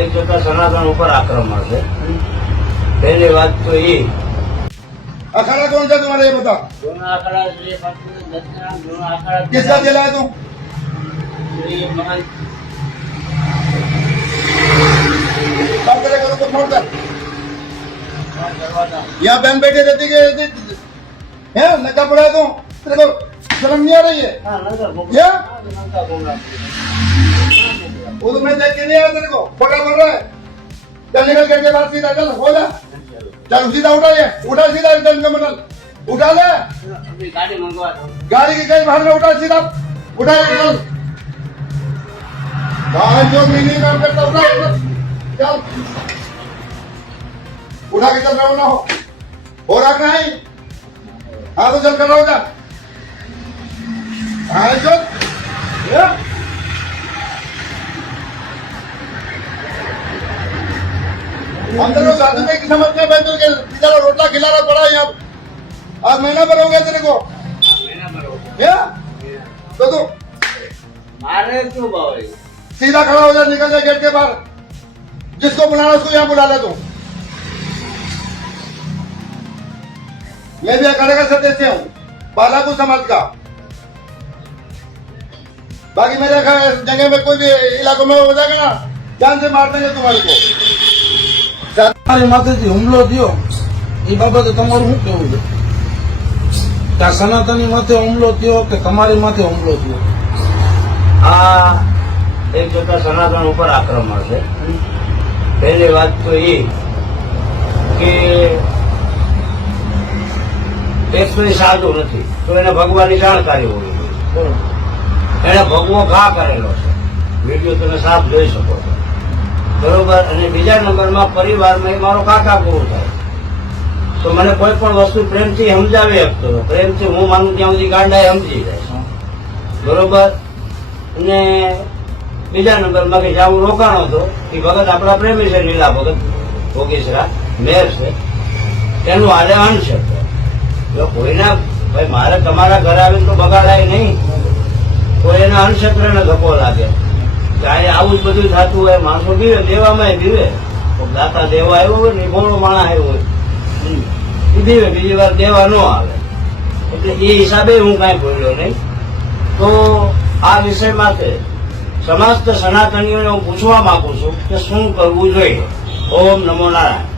એક જોતા સનાતન ઉપર આક્રમણ છે। पहली बात तो ये अखाड़ा कौन सा तुम्हारा, ये बता। दोनों अखाड़ा श्री पार्षद दत्तनाम, दोनों अखाड़ा किसका जिला है तुम? श्री महंत काम करेगा तो फोन कर। दरवाजा यहाँ बहन बैठे रहती है, नका पड़ा है तो तेरे को शर्म नहीं आ रही है? हाँ नंगा क्या? नंगा घूमना वो तो मैं देख के नहीं आया तेरे को, पकड़ पड़ रहा है। चल निकल करके बाहर, सीधा चल, हो जा। चल सीधा उठा, ये उठा सीधा, रिटर्न का मंडल उठा ले। अभी गाड़ी मंगवा दो। गाड़ी की कहीं बाहर में उठा, सीधा उठा ले, चल। बाहर जो भी नहीं काम करता, उठा चल, उठा के चल, रहा हो रहा नहीं। हाँ तो चल कर रहा हो जा। हाँ चल अंदर को साधु में की समझ में बैठ के बेचारा रोटला खिला रहा पड़ा यहाँ। आज महीना भर हो गया तेरे को, महीना भर हो गया। क्या? तो तू मारे क्यों बाबा? सीधा खड़ा हो जा, निकल जा गेट के बाहर। जिसको बुलाना उसको यहाँ बुला ले तू। मैं भी अखाड़े का सदस्य हूँ, बालापुर समाज का। बाकी मेरे जगह में कोई भी इलाकों में हो जाएगा ना, जान से मार देंगे तुम्हारे को। તમારી માથેથી હુમલો થયો એ બાબતે તમારું શું કહેવું છે? કે આ સનાતની માથે હુમલો થયો કે તમારી માથે હુમલો થયો? આ એક જોતા સનાતન ઉપર આક્રમણ છે। પહેલી વાત તો એ કે એક તો એ સાધુ નથી, તો એને ભગવાનની જાણકારી હોવી જોઈએ। એને ભગવો ઘા કરેલો છે, વિડીયો તમે સાફ જોઈ શકો છો, બરોબર। અને બીજા નંબરમાં પરિવારમાં એ મારો કાકા ગુરુ થાય, તો મને કોઈ પણ વસ્તુ પ્રેમથી સમજાવી શકતો હતો। પ્રેમથી હું માનું ત્યાં સુધી ગાંડા સમજી જાય, બરોબર। અને બીજા નંબરમાં કે જ્યાં હું રોકાણો હતો એ ભગત આપણા પ્રેમી છે, નીલા ભગત ભોગેશરા મેર છે, એનું હારે અંશ હતો। જો કોઈના ભાઈ મારે તમારા ઘરે આવીને તો બગાડાય નહીં, કોઈ એના અંશત્રને ધક્કો લાગે। ચાહે આવું જ બધું થતું હોય, માણસો પીવે, દેવામાં પીવે, દાતા દેવા આવ્યો હોય ને, મોડો માણસ આવ્યો હોય એ પીવે, બીજી વાર દેવા ન આવે। એટલે એ હિસાબે હું કાંઈ બોલ્યો નહીં। તો આ વિષય માટે સમસ્ત સનાતનીઓને હું પૂછવા માંગુ છું કે શું કરવું જોઈએ। ઓમ નમો નારાયણ।